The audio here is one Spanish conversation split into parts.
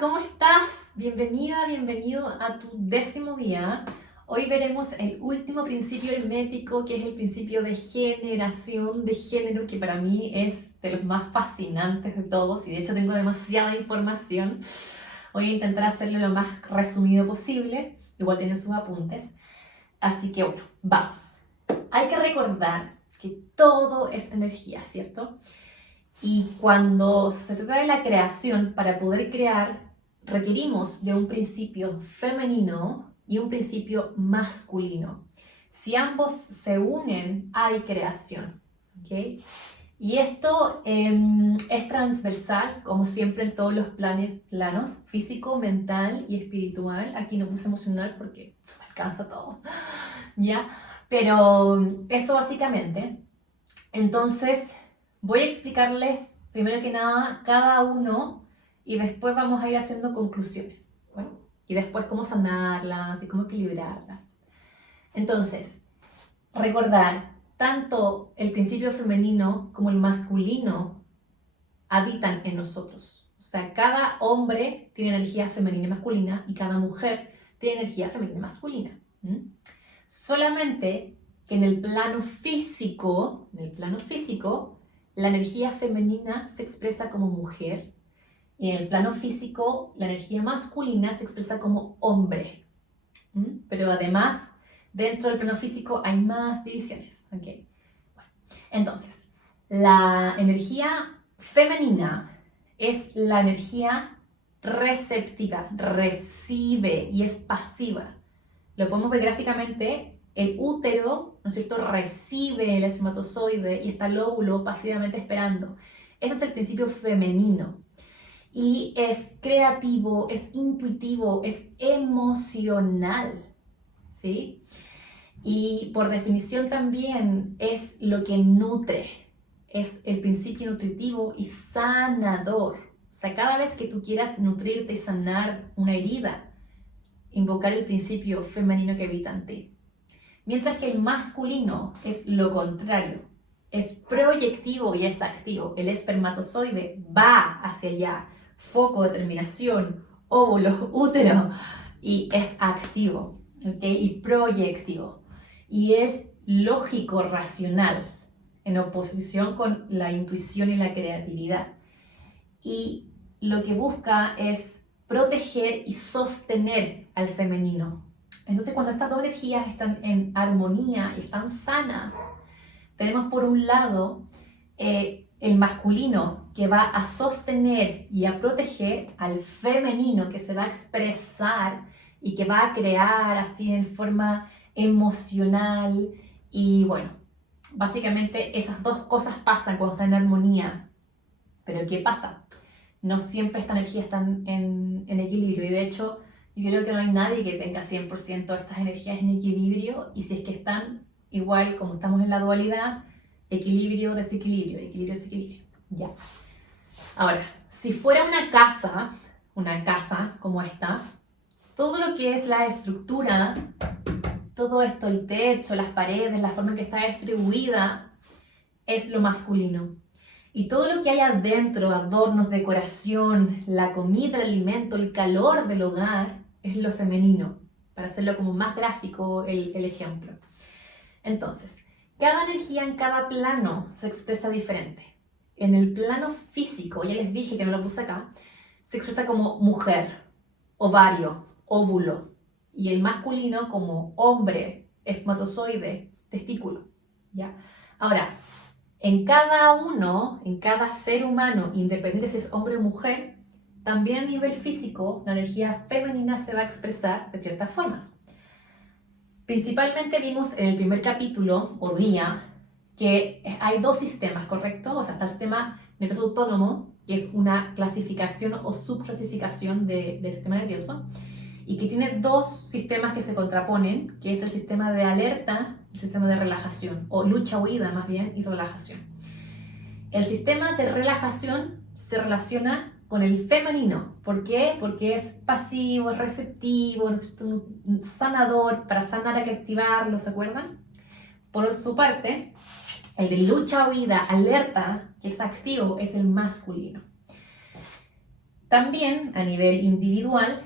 ¿cómo estás? Bienvenida, bienvenido a tu 10º día. Hoy veremos el último principio hermético, que es el principio de generación de género, que para mí es de los más fascinantes de todos y de hecho tengo demasiada información. Voy a intentar hacerlo lo más resumido posible, igual tienen sus apuntes. Así que bueno, vamos. Hay que recordar que todo es energía, ¿cierto? Y cuando se trata de la creación, para poder crear, requerimos de un principio femenino y un principio masculino. Si ambos se unen, hay creación. ¿Okay? Y esto es transversal, como siempre, en todos los planos, físico, mental y espiritual. Aquí no puse emocional porque no me alcanza todo, ¿ya? Pero eso básicamente. Entonces, voy a explicarles, primero que nada, cada uno y después vamos a ir haciendo conclusiones. Bueno, y después cómo sanarlas y cómo equilibrarlas. Entonces, recordar, tanto el principio femenino como el masculino habitan en nosotros. O sea, cada hombre tiene energía femenina y masculina y cada mujer tiene energía femenina y masculina. Solamente que en el plano físico, la energía femenina se expresa como mujer y en el plano físico la energía masculina se expresa como hombre. Pero además, dentro del plano físico hay más divisiones. ¿Okay? Bueno, entonces, la energía femenina es la energía receptiva, recibe y es pasiva. Lo podemos ver gráficamente. El útero, ¿no es cierto?, recibe el espermatozoide y está el óvulo pasivamente esperando. Ese es el principio femenino. Y es creativo, es intuitivo, es emocional, ¿sí? Y por definición también es lo que nutre, es el principio nutritivo y sanador. O sea, cada vez que tú quieras nutrirte y sanar una herida, invocar el principio femenino que habita en ti. Mientras que el masculino es lo contrario, es proyectivo y es activo. El espermatozoide va hacia allá, foco de terminación, óvulo, útero, y es activo, ¿okay? Y proyectivo. Y es lógico, racional, en oposición con la intuición y la creatividad. Y lo que busca es proteger y sostener al femenino. Entonces, cuando estas dos energías están en armonía y están sanas, tenemos por un lado el masculino que va a sostener y a proteger al femenino que se va a expresar y que va a crear así en forma emocional. Y bueno, básicamente esas dos cosas pasan cuando están en armonía. Pero ¿qué pasa? No siempre esta energía está en equilibrio y de hecho yo creo que no hay nadie que tenga 100% de estas energías en equilibrio y si es que están igual como estamos en la dualidad, equilibrio, desequilibrio, equilibrio, desequilibrio. Ya. Ahora, si fuera una casa como esta, todo lo que es la estructura, todo esto, el techo, las paredes, la forma en que está distribuida, es lo masculino. Y todo lo que hay adentro, adornos, decoración, la comida, el alimento, el calor del hogar, es lo femenino, para hacerlo como más gráfico el ejemplo. Entonces, cada energía en cada plano se expresa diferente. En el plano físico, ya les dije que no lo puse acá, se expresa como mujer, ovario, óvulo, y el masculino como hombre, espermatozoide, testículo. ¿Ya? Ahora, en cada uno, en cada ser humano, independiente si es hombre o mujer, también a nivel físico, la energía femenina se va a expresar de ciertas formas. Principalmente vimos en el primer capítulo, o día, que hay dos sistemas, ¿correcto? O sea, está el sistema nervioso autónomo, que es una clasificación o subclasificación del sistema nervioso, y que tiene dos sistemas que se contraponen, que es el sistema de alerta y el sistema de relajación, o lucha-huida más bien, y relajación. El sistema de relajación se relaciona con el femenino. ¿Por qué? Porque es pasivo, es receptivo, es un sanador. Para sanar hay que activarlo, ¿se acuerdan? Por su parte, el de lucha-huida, alerta, que es activo, es el masculino. También a nivel individual,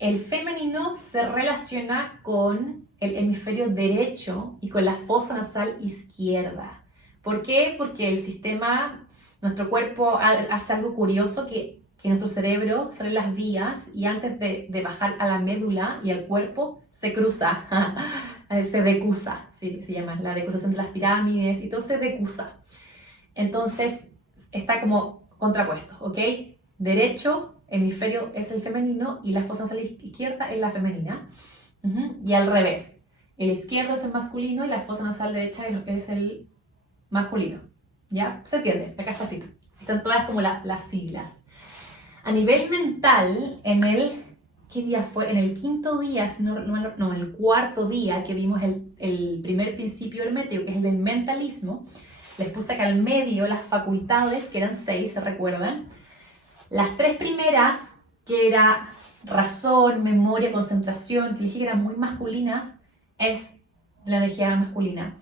el femenino se relaciona con el hemisferio derecho y con la fosa nasal izquierda. ¿Por qué? Porque el sistema, nuestro cuerpo hace algo curioso que nuestro cerebro sale las vías y antes de bajar a la médula y al cuerpo se cruza, se decusa, ¿sí? Se llama la decusación de las pirámides y todo se decusa. Entonces está como contrapuesto, ¿ok? Derecho, hemisferio es el femenino y la fosa nasal izquierda es la femenina. Y al revés, el izquierdo es el masculino y la fosa nasal derecha es el masculino. ¿Ya? Se entiende, acá está escrito. Están todas como las siglas. A nivel mental, ¿qué día fue? En el quinto día, en el cuarto día que vimos el primer principio hermético, que es el del mentalismo, les puse acá al medio las facultades, que eran 6, ¿se recuerdan? Las 3 primeras, que era razón, memoria, concentración, que les dije que eran muy masculinas, es la energía masculina.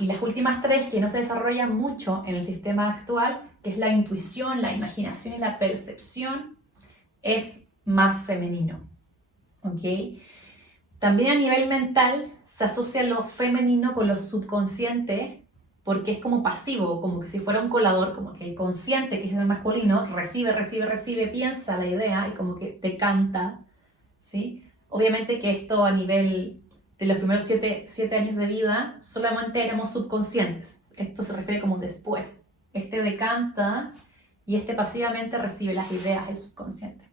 Y las últimas 3, que no se desarrollan mucho en el sistema actual, que es la intuición, la imaginación y la percepción, es más femenino. ¿Ok? También a nivel mental se asocia lo femenino con lo subconsciente, porque es como pasivo, como que si fuera un colador, como que el consciente, que es el masculino, recibe, piensa la idea y como que te canta, ¿sí? Obviamente que esto a nivel de los primeros 7 años de vida solamente éramos subconscientes. Esto se refiere como después. Este decanta y este pasivamente recibe las ideas del subconsciente.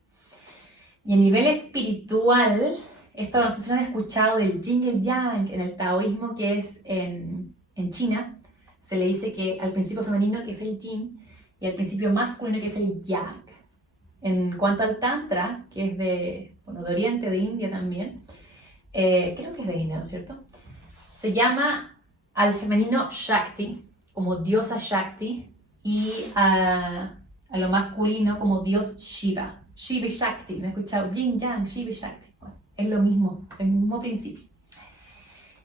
Y a nivel espiritual, esta no sé si han escuchado del yin y el yang en el taoísmo, que es en China. Se le dice que al principio femenino, que es el yin, y al principio masculino, que es el yang. En cuanto al tantra, que es de Oriente, de India también, creo que es de India, ¿no es cierto? Se llama al femenino Shakti, como diosa Shakti, y a lo masculino como dios Shiva. Shiva y Shakti, ¿no he escuchado? Yin, Yang, Shiva y Shakti. Bueno, es lo mismo, el mismo principio.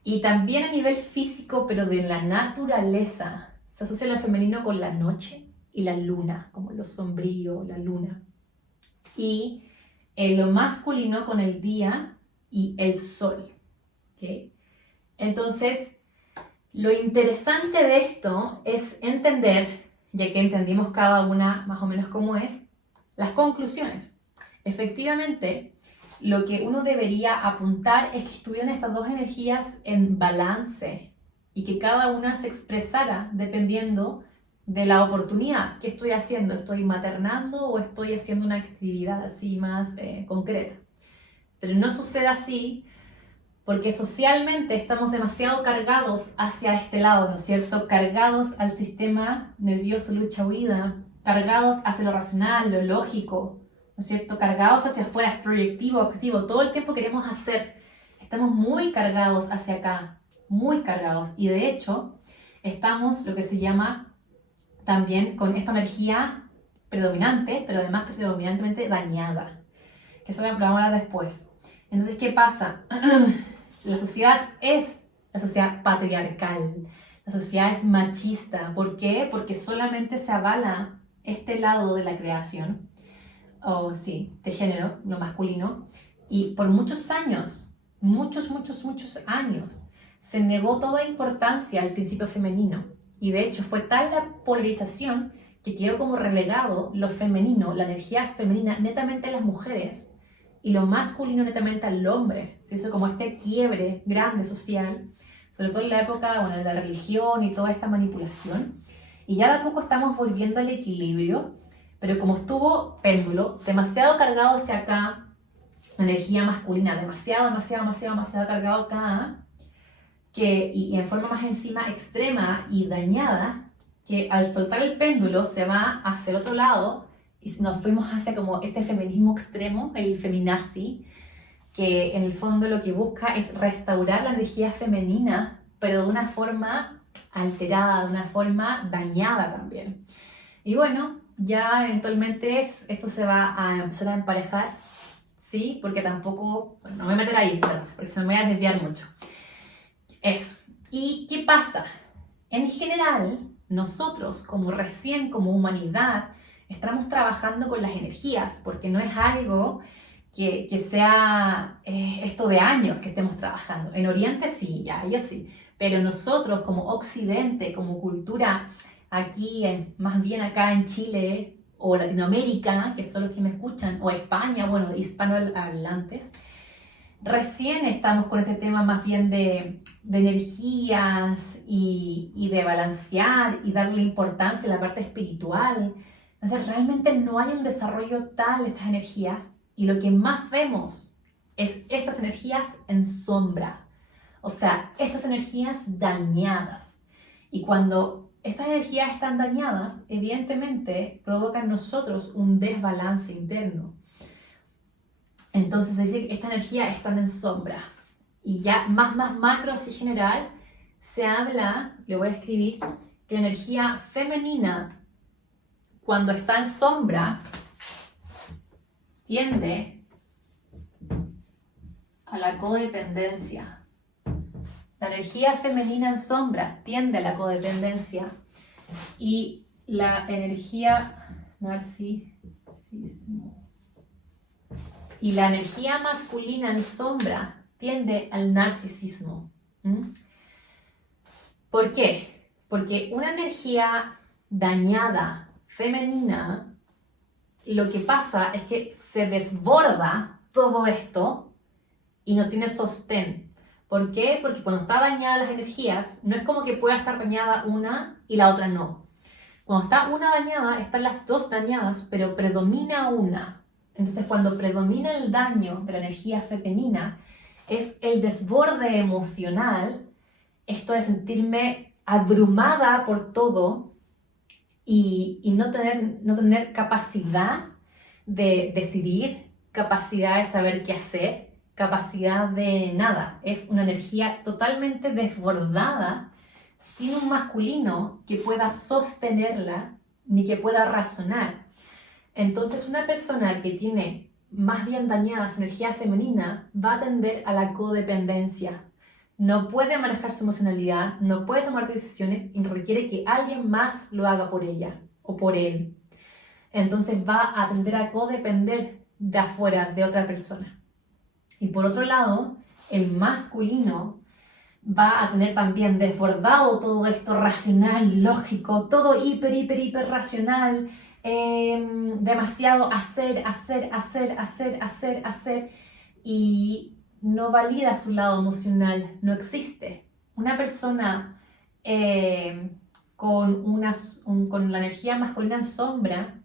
Y también a nivel físico, pero de la naturaleza, se asocia lo femenino con la noche y la luna, como lo sombrío, la luna. Y lo masculino con el día y el sol. ¿Okay? Entonces, lo interesante de esto es entender, ya que entendimos cada una más o menos cómo es, las conclusiones. Efectivamente, lo que uno debería apuntar es que estuvieran estas dos energías en balance y que cada una se expresara dependiendo de la oportunidad. ¿Qué estoy haciendo? ¿Estoy maternando o estoy haciendo una actividad así más concreta? Pero no sucede así porque socialmente estamos demasiado cargados hacia este lado, ¿no es cierto? Cargados al sistema nervioso lucha-huida, cargados hacia lo racional, lo lógico, ¿no es cierto? Cargados hacia afuera, es proyectivo, activo, todo el tiempo queremos hacer. Estamos muy cargados hacia acá, muy cargados. Y de hecho, estamos lo que se llama también con esta energía predominante, pero además predominantemente dañada. Que eso lo vamos a hablar después. Entonces, ¿qué pasa? La sociedad es la sociedad patriarcal, la sociedad es machista. ¿Por qué? Porque solamente se avala este lado de la creación, de género, lo masculino, y por muchos años, muchos años, se negó toda importancia al principio femenino. Y de hecho fue tal la polarización que quedó como relegado lo femenino, la energía femenina netamente a las mujeres, y lo masculino netamente al hombre. Se hizo como este quiebre grande social, sobre todo en la época de la religión y toda esta manipulación. Y ya de a poco estamos volviendo al equilibrio, pero como estuvo péndulo, demasiado cargado hacia acá, la energía masculina, demasiado cargado acá, y en forma más encima extrema y dañada, que al soltar el péndulo se va hacia el otro lado, y nos fuimos hacia como este feminismo extremo, el feminazi, que en el fondo lo que busca es restaurar la energía femenina, pero de una forma alterada, de una forma dañada también. Y bueno, ya eventualmente esto se va a empezar a emparejar, ¿sí? Porque tampoco, bueno, no me voy a meter ahí, porque se me voy a desviar mucho. Eso. ¿Y qué pasa? En general, nosotros como humanidad, estamos trabajando con las energías, porque no es algo que sea esto de años que estemos trabajando. En Oriente sí, ya, ellos sí, pero nosotros como Occidente, como cultura aquí, más bien acá en Chile o Latinoamérica, que son los que me escuchan, o España, bueno, hispanohablantes, recién estamos con este tema más bien de energías y de balancear y darle importancia a la parte espiritual. Entonces, realmente no hay un desarrollo tal de estas energías y lo que más vemos es estas energías en sombra, o sea, estas energías dañadas. Y cuando estas energías están dañadas, evidentemente provocan en nosotros un desbalance interno. Entonces, es decir, esta energía está en sombra. Y ya más macro y general, se habla, le voy a escribir, que la energía femenina, cuando está en sombra, tiende a la codependencia. La energía femenina en sombra tiende a la codependencia y la energía narcisismo. Y la energía masculina en sombra tiende al narcisismo. ¿Por qué? Porque una energía dañada femenina, lo que pasa es que se desborda todo esto y no tiene sostén. ¿Por qué? Porque cuando está dañada las energías, no es como que pueda estar dañada una y la otra no. Cuando está una dañada, están las dos dañadas, pero predomina una. Entonces, cuando predomina el daño de la energía femenina, es el desborde emocional, esto de sentirme abrumada por todo y no tener capacidad de decidir, capacidad de saber qué hacer, capacidad de nada. Es una energía totalmente desbordada, sin un masculino que pueda sostenerla ni que pueda razonar. Entonces, una persona que tiene más bien dañada su energía femenina va a tender a la codependencia. No puede manejar su emocionalidad, no puede tomar decisiones y requiere que alguien más lo haga por ella o por él. Entonces va a tender a codepender de afuera, de otra persona. Y por otro lado, el masculino va a tener también desbordado todo esto racional, lógico, todo hiper racional, demasiado hacer, y no valida su lado emocional, no existe. Una persona con la energía masculina en sombra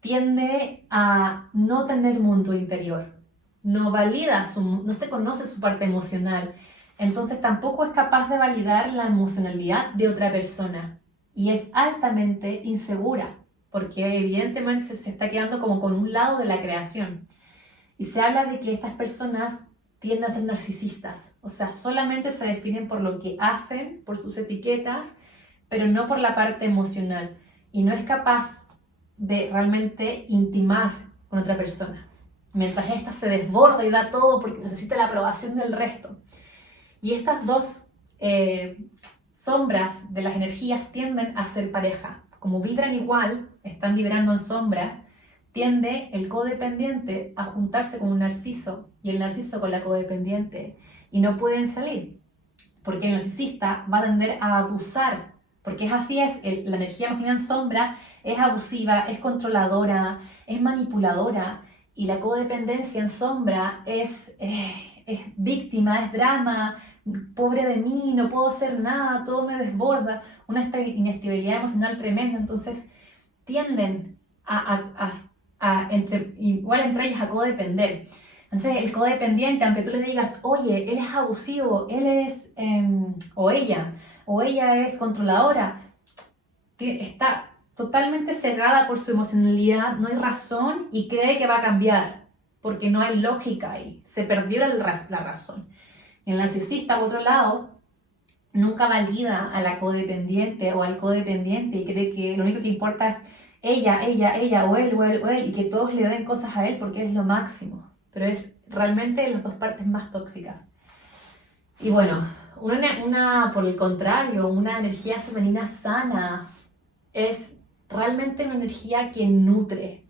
tiende a no tener mundo interior, no valida, no se conoce su parte emocional, entonces tampoco es capaz de validar la emocionalidad de otra persona y es altamente insegura, porque evidentemente se está quedando como con un lado de la creación. Y se habla de que estas personas tienden a ser narcisistas, o sea, solamente se definen por lo que hacen, por sus etiquetas, pero no por la parte emocional, y no es capaz de realmente intimar con otra persona, mientras esta se desborda y da todo porque necesita la aprobación del resto. Y estas dos sombras de las energías tienden a ser pareja. Como vibran igual, están vibrando en sombra, tiende el codependiente a juntarse con un narciso y el narciso con la codependiente y no pueden salir porque el narcisista va a tender a abusar, porque así es, la energía masculina en sombra es abusiva, es controladora, es manipuladora, y la codependencia en sombra es víctima, es drama, pobre de mí, no puedo hacer nada, todo me desborda, una inestabilidad emocional tremenda. Entonces tienden igual entre ellas a codepender. Entonces el codependiente, aunque tú le digas, oye, él es abusivo, él es, o ella es controladora, está totalmente cegada por su emocionalidad, no hay razón y cree que va a cambiar, porque no hay lógica ahí, se perdió la razón. El narcisista, por otro lado, nunca valida a la codependiente o al codependiente y cree que lo único que importa es ella, o él, y que todos le den cosas a él porque es lo máximo. Pero es realmente las dos partes más tóxicas. Y bueno, por el contrario, una energía femenina sana es realmente una energía que nutre.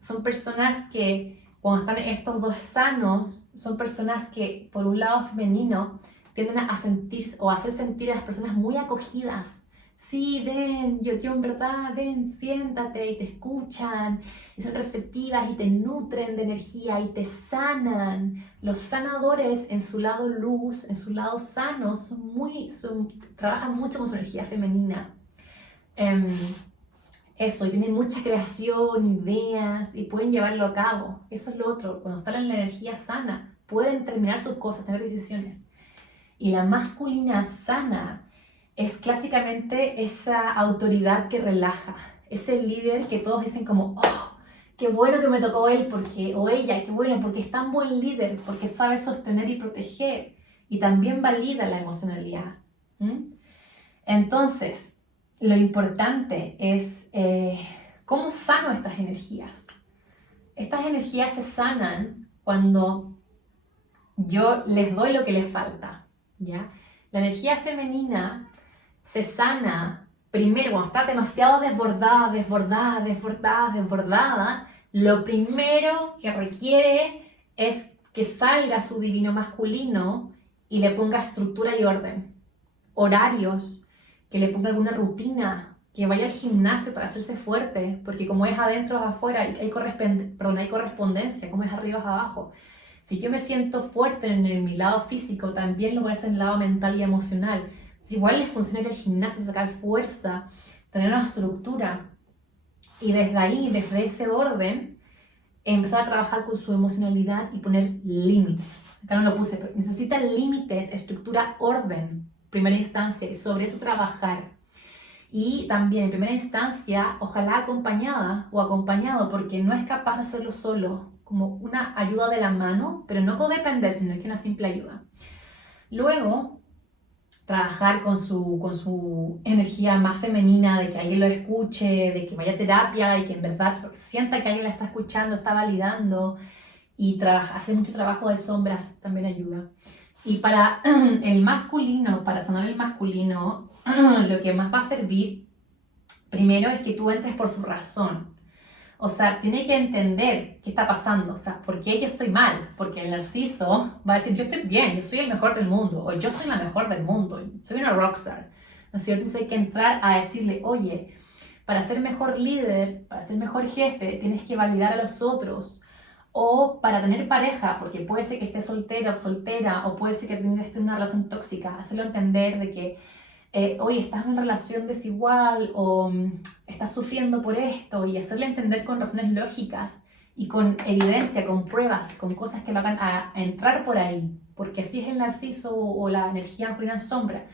Son personas que cuando están estos dos sanos, son personas que por un lado femenino tienden a sentir o a hacer sentir a las personas muy acogidas. Sí, ven, yo en verdad, ven, siéntate, y te escuchan, y son receptivas y te nutren de energía y te sanan. Los sanadores en su lado luz, en su lado sano, trabajan mucho con su energía femenina. Eso, y tienen mucha creación, ideas, y pueden llevarlo a cabo. Eso es lo otro, cuando están en la energía sana, pueden terminar sus cosas, tener decisiones. Y la masculina sana es clásicamente esa autoridad que relaja, ese líder que todos dicen como, oh, qué bueno que me tocó él o ella, qué bueno, porque es tan buen líder, porque sabe sostener y proteger, y también valida la emocionalidad. Entonces, lo importante es cómo sano estas energías. Estas energías se sanan cuando yo les doy lo que les falta, ¿ya? La energía femenina se sana primero cuando está demasiado desbordada. Lo primero que requiere es que salga su divino masculino y le ponga estructura y orden, horarios, que le ponga alguna rutina, que vaya al gimnasio para hacerse fuerte, porque como es adentro es afuera, hay correspondencia, como es arriba es abajo. Si yo me siento fuerte en mi lado físico, también lo voy a hacer en el lado mental y emocional. Si igual les funciona ir al gimnasio, sacar fuerza, tener una estructura, y desde ahí, desde ese orden, empezar a trabajar con su emocionalidad y poner límites. Acá no lo puse, pero necesita límites, estructura, orden, primera instancia, y sobre eso trabajar. Y también en primera instancia, ojalá acompañada o acompañado, porque no es capaz de hacerlo solo, como una ayuda de la mano, pero no codepender, sino que una simple ayuda. Luego, trabajar con su energía más femenina, de que alguien lo escuche, de que vaya a terapia y que en verdad sienta que alguien la está escuchando, está validando, y hacer mucho trabajo de sombras también ayuda. Y para el masculino, para sanar el masculino, lo que más va a servir primero es que tú entres por su razón. O sea, tiene que entender qué está pasando, o sea, ¿por qué yo estoy mal? Porque el narciso va a decir, yo estoy bien, yo soy el mejor del mundo, o yo soy la mejor del mundo, soy una rockstar. ¿No es cierto? Entonces hay que entrar a decirle, oye, para ser mejor líder, para ser mejor jefe, tienes que validar a los otros. O para tener pareja, porque puede ser que esté soltera o soltera, o puede ser que tengas una relación tóxica, hacerlo entender de que oye, estás en una relación desigual o estás sufriendo por esto, y hacerle entender con razones lógicas y con evidencia, con pruebas, con cosas que lo hagan a entrar por ahí, porque así es el narciso o la energía masculina en sombra.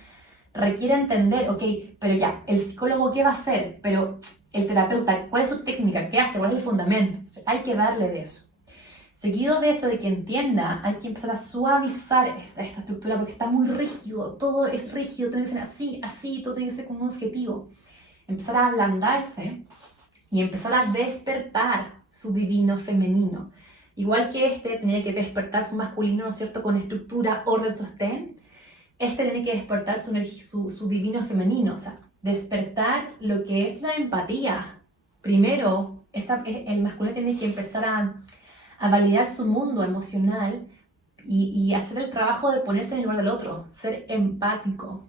Requiere entender, ok, pero ya, el psicólogo ¿qué va a hacer? Pero el terapeuta, ¿cuál es su técnica? ¿Qué hace? ¿Cuál es el fundamento? O sea, hay que darle de eso. Seguido de eso, de que entienda, hay que empezar a suavizar esta estructura, porque está muy rígido, todo es rígido, tiene que ser así, todo tiene que ser con un objetivo. Empezar a ablandarse y empezar a despertar su divino femenino. Igual que tenía que despertar su masculino, ¿no es cierto?, con estructura, orden, sostén. Tiene que despertar su divino femenino, o sea, despertar lo que es la empatía. Primero, el masculino tiene que empezar a validar su mundo emocional y hacer el trabajo de ponerse en el lugar del otro, ser empático.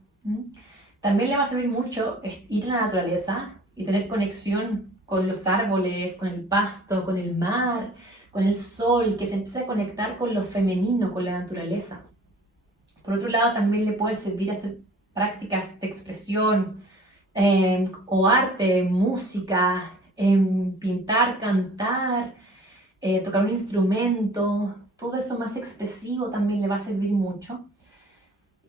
También le va a servir mucho ir a la naturaleza y tener conexión con los árboles, con el pasto, con el mar, con el sol, que se empiece a conectar con lo femenino, con la naturaleza. Por otro lado, también le puede servir hacer prácticas de expresión o arte, música, pintar, cantar, tocar un instrumento, todo eso más expresivo también le va a servir mucho.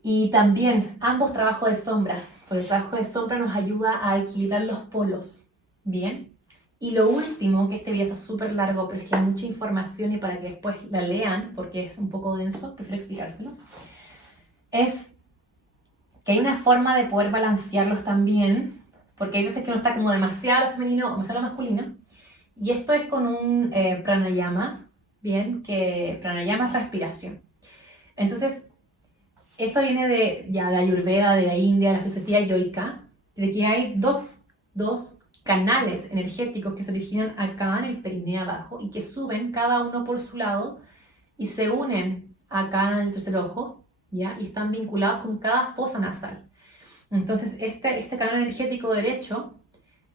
Y también ambos trabajos de sombras, porque el trabajo de sombra nos ayuda a equilibrar los polos, ¿bien? Y lo último, que este video está súper largo, pero es que hay mucha información y para que después la lean, porque es un poco denso, prefiero explicárselos, es que hay una forma de poder balancearlos también, porque hay veces que uno está como demasiado femenino o demasiado masculino, y esto es con un pranayama, ¿bien? Que pranayama es respiración. Entonces, esto viene de Ayurveda, de la India, de la filosofía yoica, de que hay dos canales energéticos que se originan acá en el perineo abajo y que suben cada uno por su lado y se unen acá en el tercer ojo, ¿ya? Y están vinculados con cada fosa nasal. Entonces, este canal energético derecho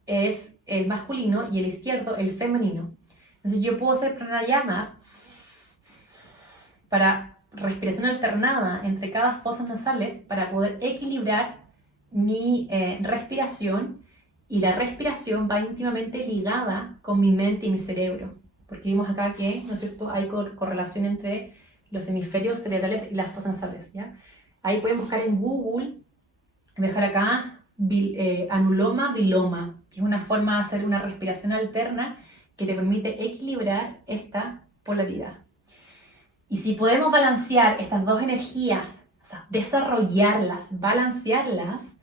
es el masculino y el izquierdo el femenino. Entonces, yo puedo hacer pranayamas para respiración alternada entre cada fosas nasales para poder equilibrar mi respiración, y la respiración va íntimamente ligada con mi mente y mi cerebro, porque vimos acá que, ¿no es cierto?, hay correlación entre los hemisferios cerebrales y las fosas nasales, ¿ya? Ahí pueden buscar en Google, dejar acá anuloma viloma, que es una forma de hacer una respiración alterna que te permite equilibrar esta polaridad. Y si podemos balancear estas dos energías, o sea, desarrollarlas, balancearlas,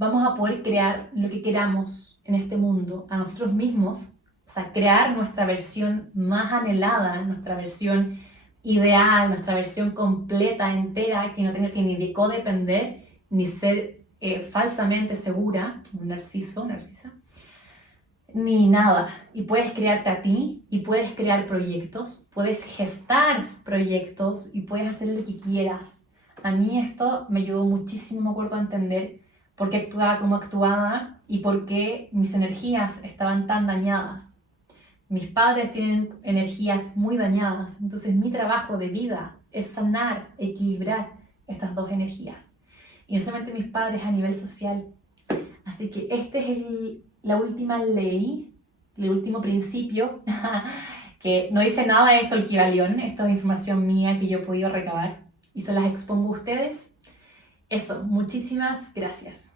vamos a poder crear lo que queramos en este mundo, a nosotros mismos, o sea, crear nuestra versión más anhelada, nuestra versión ideal, nuestra versión completa, entera, que no tenga que ni de codepender, ni ser falsamente segura, un narciso, narcisa, ni nada. Y puedes crearte a ti, y puedes crear proyectos, puedes gestar proyectos, y puedes hacer lo que quieras. A mí esto me ayudó muchísimo, me acuerdo, a entender por qué actuaba como actuaba y por qué mis energías estaban tan dañadas. Mis padres tienen energías muy dañadas, entonces mi trabajo de vida es sanar, equilibrar estas dos energías. Y no solamente mis padres, a nivel social. Así que este es la última ley, el último principio, que no dice nada de esto el Kybalión, esto es información mía que yo he podido recabar y se las expongo a ustedes. Eso, muchísimas gracias.